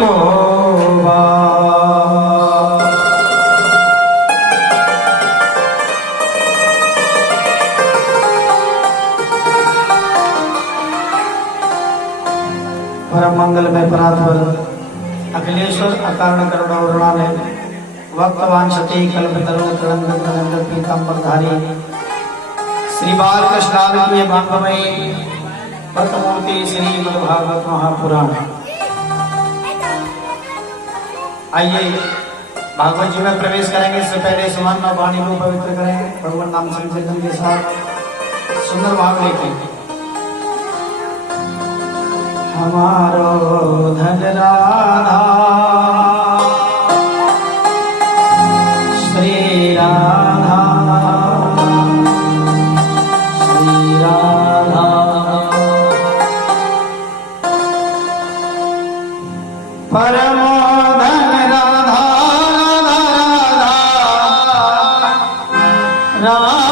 को परम मंगल में परात्पर अखिलेश्वर अकारण करुणावरुणालय वक्तवान सती कल्पतरु कलंक पीतांबरधारी श्री बालकृष्णाल की भागवमयी भक्तमूर्ति श्रीमद्भागवत महापुराण। आइए भागवत जी में प्रवेश करेंगे। इससे पहले सुमन और वाणी को पवित्र करें। भगवान नाम संकीर्तन के साथ सुंदर भाव लेके हमारो धन राधा श्री राधा श्री राधा परम धन राधा राधा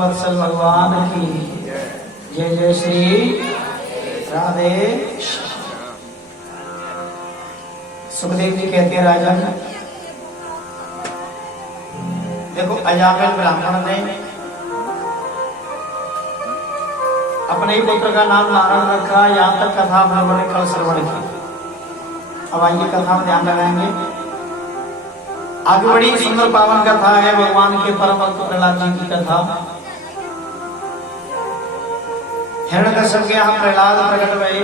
भक्तवत्सल भगवान की जय। जय श्री राधे। सुखदेव जी कहते हैं राजन, देखो अजामिल ब्राह्मण ने अपने ही पुत्र का नाम नारायण रखा। यहाँ तक कथा हम लोगों ने कल श्रवण की। अब आइए कथा में ध्यान लगाएंगे। आगे बड़ी सुंदर पावन कथा है भगवान के परम भक्त प्रहलाद जी की कथा। हिरण्यकश्यप के यहाँ प्रहलाद प्रकट हुए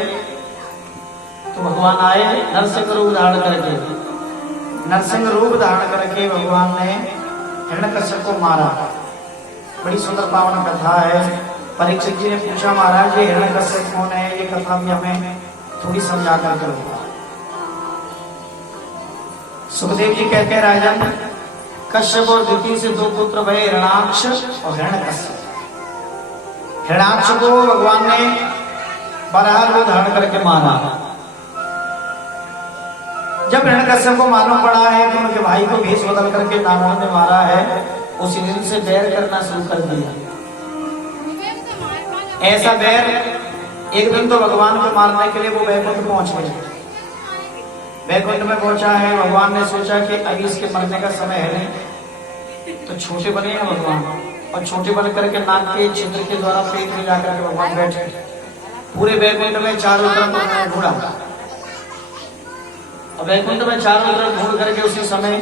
तो भगवान आए नरसिंह रूप धारण करके। नरसिंह रूप धारण करके भगवान ने हिरण्यकश्यप को मारा। बड़ी सुंदर पावन कथा है। परीक्षित जी ने पूछा महाराज ये हिरण्यकश्यप कौन है, ये कथा भी हमें थोड़ी समझा कर करो। सुखदेव जी कहते हैं राजन, कश्यप और द्वितीय से दो पुत्र भये, हिरण्याक्ष और हिरण्यकश्यप। हिरण्याक्ष को भगवान ने बराह रूप धारण करके मारा। जब हिरण्यकश्यप को मालूम पड़ा है कि उनके भाई को भेष बदल करके नारायण ने मारा है, उसी दिन से बैर करना शुरू कर दिया। ऐसा बैर एक दिन तो भगवान को मारने के लिए वो वैकुंठ पहुंच गए। वैकुंठ में पहुंचा है, भगवान ने सोचा कि अभी इसके मरने का समय है नहीं, तो छोटे बने हैं भगवान, और छोटे बन करके नाक के छिद्र के द्वारा पेट में जाकर के भगवान बैठे। पूरे वैकुंठ में चारों तरफ उन्होंने ढूंढा। और वैकुंठ में चारों तरफ ढूंढ करके उसी समय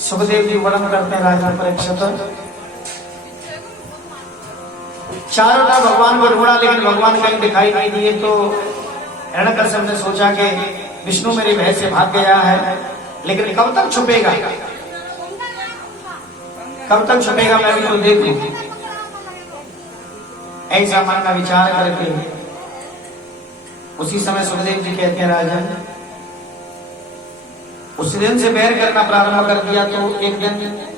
सुखदेव जी वर्णन करते हैं राजा परीक्षित, चारों तरफ भगवान को ढूंढा लेकिन भगवान कहीं दिखाई नहीं दिए। तो हिरण्यकश्यप ने सोचा कि विष्णु मेरी भय से भाग गया है, लेकिन कब तक छुपेगा, कब तक छुपेगा, मैं भी तो देखूं। ऐसा मन का विचार करके उसी समय सुखदेव जी कहते हैं राजन, उसी दिन से बैर करना प्रारंभ कर दिया। तो एक दिन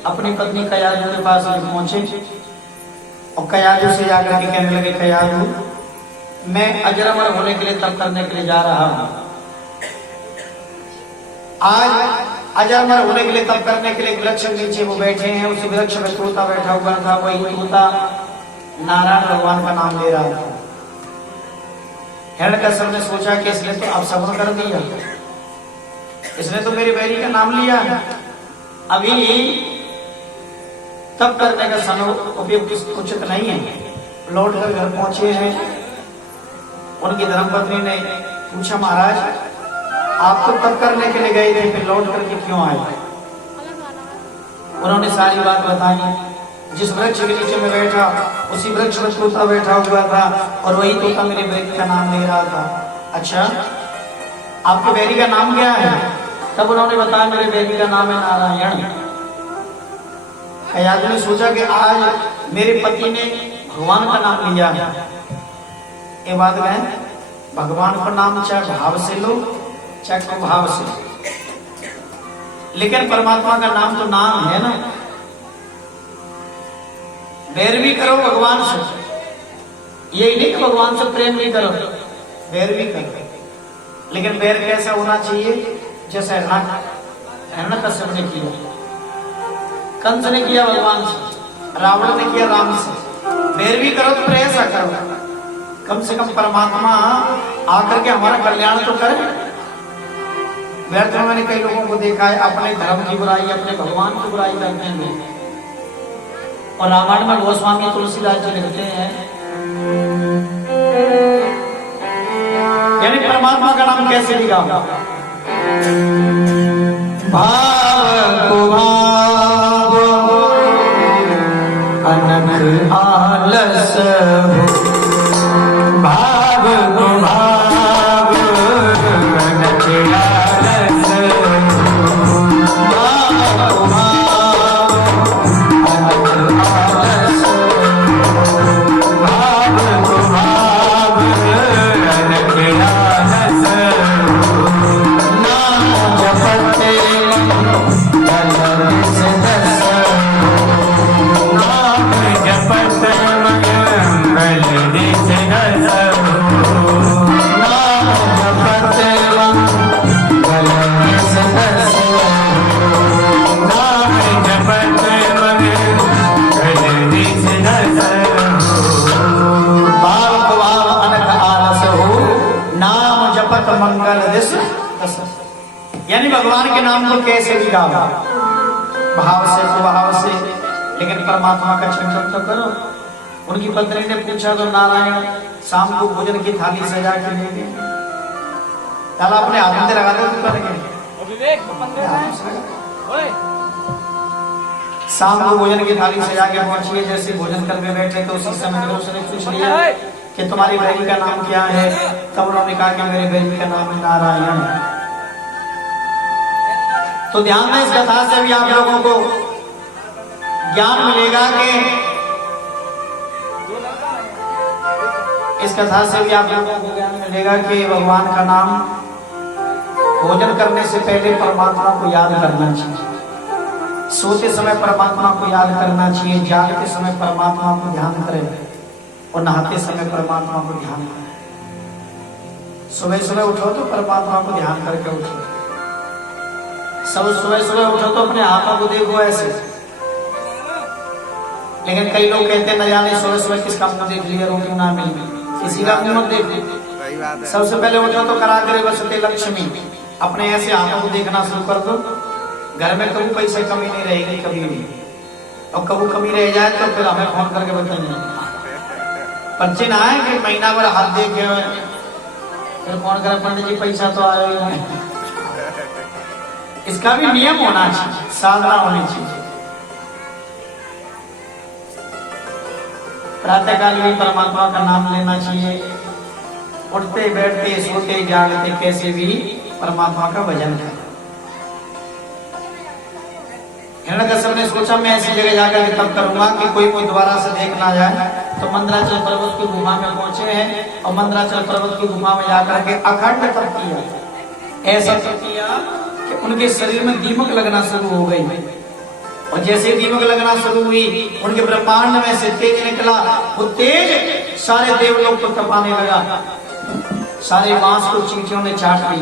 अपनी पत्नी कयाधु के पास पहुंचे और कयाधु से जाकर के कहने लगे, कयाधु मैं अजर अमर होने के लिए तप करने के लिए जा रहा हूं। आज अजर अमर होने के लिए तप करने के लिए वृक्ष के नीचे वो बैठे हैं। उस वृक्ष में तोता बैठा हुआ था, वही तोता नारायण भगवान का नाम ले रहा था। हिरण्यकश्यप ने सोचा कि इसने तो अपशगुन कर दिया, इसने तो मेरे बैरी का नाम लिया, अभी तप करने का समय उपयुक्त उचित नहीं है। लौट कर घर पहुंचे हैं। उनकी धर्मपत्नी ने पूछा, महाराज आप तो तप करने के लिए गए थे, फिर लौट करके क्यों आए? उन्होंने सारी बात बताई। जिस वृक्ष के नीचे में बैठा उसी वृक्ष में तोता बैठा हुआ था, और वही तोता मेरे बैरी का नाम ले रहा था। अच्छा आपके बैरी का नाम क्या है? तब उन्होंने बताया मेरे बैरी का नाम है नारायण। कयाधु ने सोचा कि आज मेरे पति ने भगवान का नाम लिया है। ये बात है, भगवान का नाम चाहे भाव से लो चाहे कुभाव से, लेकिन परमात्मा का नाम तो नाम है ना। बैर भी करो भगवान से, ये नहीं कि भगवान से प्रेम भी करो, बैर भी करो। लेकिन बैर कैसा होना चाहिए? जैसे हिरण्यकश्यप ने किया, कंस ने किया भगवान से, रावण ने किया राम से। बैर भी करो तो ऐसा करो, कम से कम परमात्मा आकर के हमारा कल्याण तो करे। व्यर्थ में मैंने कई लोगों को देखा है अपने धर्म की बुराई, अपने भगवान की बुराई करते हैं। और रामायण में गोस्वामी तुलसीदास जी लिखते हैं, यानी परमात्मा का नाम कैसे लिखा? भाव को भाव अनख आलस हो, भाव को भाव अनख आलस हो, भाव को भाव अनख आलस हो, भाव को भाव अनख आलस हो। नाम जपते नाम जपत मंगल दिस दस हो, जपत मंगल दिस दस। यानी भगवान के नाम को कैसे भी गाओ, भाव से स्वभाव से, लेकिन परमात्मा का चिंतन तो करो। उनकी पत्नी ने पूछा तो नारायण शाम को भोजन की थाली सजा के ले गए। ताला अपने हाथ में लगा दो तो कर गए। शाम को भोजन की थाली सजा के पहुंची है। जैसे भोजन करने बैठे तो उसी समय उसने पूछ लिया कि तुम्हारी बहन का नाम क्या है। तब उन्होंने कहा कि मेरी बहन का नाम है नारायण। तो ध्यान में इस कथा से भी आप लोगों को ज्ञान मिलेगा कि इस कथा से भी आप लोगों को ज्ञान मिलेगा कि भगवान का नाम भोजन करने से पहले परमात्मा को याद करना चाहिए, सोते समय परमात्मा को याद करना चाहिए, जागते समय परमात्मा को ध्यान करें और नहाते समय परमात्मा को ध्यान करें। सुबह सुबह उठो तो परमात्मा को ध्यान करके उठो। सब सुबह सुबह उठो तो अपने हाथों को देखो ऐसे। लेकिन कई लोग कहते हैं न जाने सुबह सुबह किसका मुंह देख लिया, रोटी ना मिली, किसी का मुंह मत देखो। सबसे पहले उठो तो कराग्रे वसते लक्ष्मी, अपने ऐसे हाथों को देखना शुरू कर दो। घर में कभी पैसे कमी नहीं रहेगी, कभी नहीं। और कभी कमी रह जाए तो फिर हमें फोन करके बताइए। बच्चे ना आए कि महीना भर हाथ देखे हुए फिर फोन करे पंडित जी पैसा तो आया ही नहीं। इसका भी नियम होना चाहिए, साधना होनी चाहिए। प्रातः काल में परमात्मा का नाम लेना चाहिए। उठते बैठते सोते जागते कैसे भी परमात्मा का भजन करें। हिरण्यकश्यप ने सोचा मैं ऐसी जगह जाकर तब करूंगा कि कोई दोबारा से देख ना जाए। तो मंदराचल पर्वत की गुफा में पहुंचे हैं और मंदराचल पर्वत की गुफा में जाकर के अखंड तप किया। ऐसा तप किया कि उनके शरीर में दीमक लगना शुरू हो गई। और जैसे दीमक लगना शुरू हुई उनके ब्रह्मांड में से तेज निकला। वो तेज सारे देवलोक को तपाने लगा। सारे बांस को चींटियों ने चाट ली।